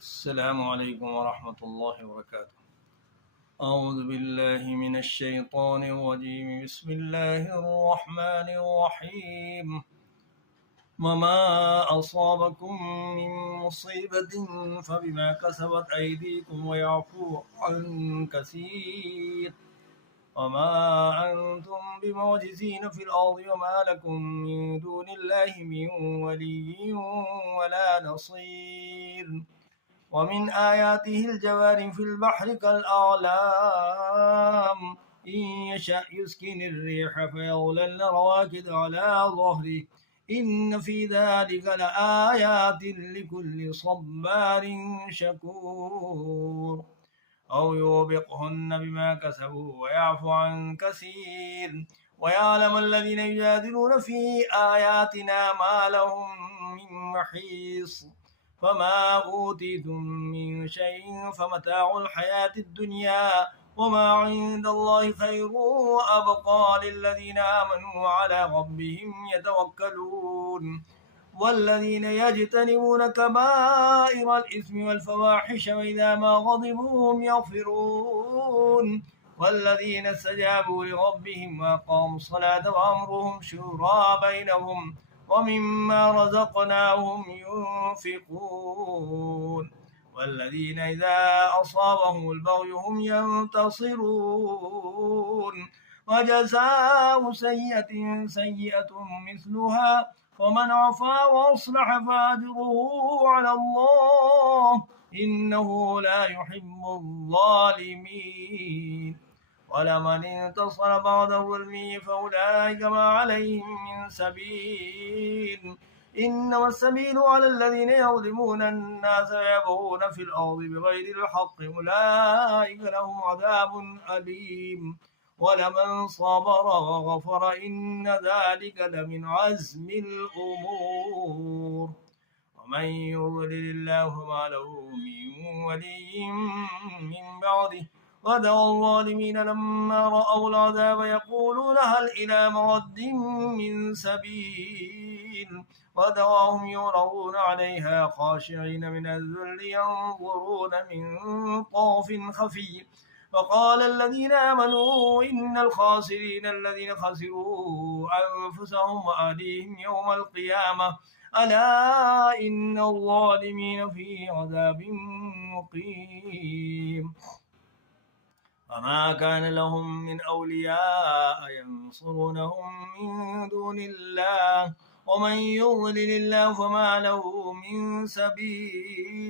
السلام عليكم ورحمة الله وبركاته. أعوذ بالله من الشيطان الرجيم. بسم الله الرحمن الرحيم. وما أصابكم من مصيبة فبما كسبت أيديكم ويعفو عن كثير. وما أنتم بمعجزين في الأرض وما لكم من دون الله من ولي ولا نصير. ومن آياته الجوار في البحر كالأعلام إن يشأ يسكن الريح فيظللن رواكد على ظهره إن في ذلك لآيات لكل صبار شكور. أو يوبقهن بما كسبوا ويعفو عن كثير. ويعلم الذين يجادلون في آياتنا ما لهم من محيص. فما أوتيتم من شيء فمتاع الحياة الدنيا وما عند الله خير وأبقى للذين آمنوا وعلى ربهم يتوكلون. والذين يجتنبون كبائر الإثم والفواحش وإذا ما غضبوا هم يغفرون. والذين استجابوا لربهم وأقاموا الصلاة وأمرهم شورى بينهم ومما رزقناهم ينفقون. والذين إذا أصابهم البغي هم ينتصرون. وجزاء سيئة سيئة مثلها ومن عفا وأصلح فأجره على الله إنه لا يحب الظالمين. ولمن انتصر بعد ظلمه فأولئك ما عليهم من سبيل. إنما السبيل على الذين يظلمون الناس ويبغون في الأرض بغير الحق أولئك لهم عذاب أليم. ولمن صبر وغفر إن ذلك لمن عزم الأمور. ومن يضلل الله فما له من ولي من بعده. ودعوا الظالمين لما رأوا العذاب يقولون هل إلى مرد من سبيل. ودعاهم يعرضون عليها خاشعين من الذل ينظرون من طرف خفي. وقال الذين آمنوا إن الخاسرين الذين خسروا أنفسهم وأهليهم يوم القيامة ألا إن الظالمين في عذاب مقيم. وما كان لهم من أولياء ينصرونهم من دون الله ومن يضلل الله فما له من سبيل.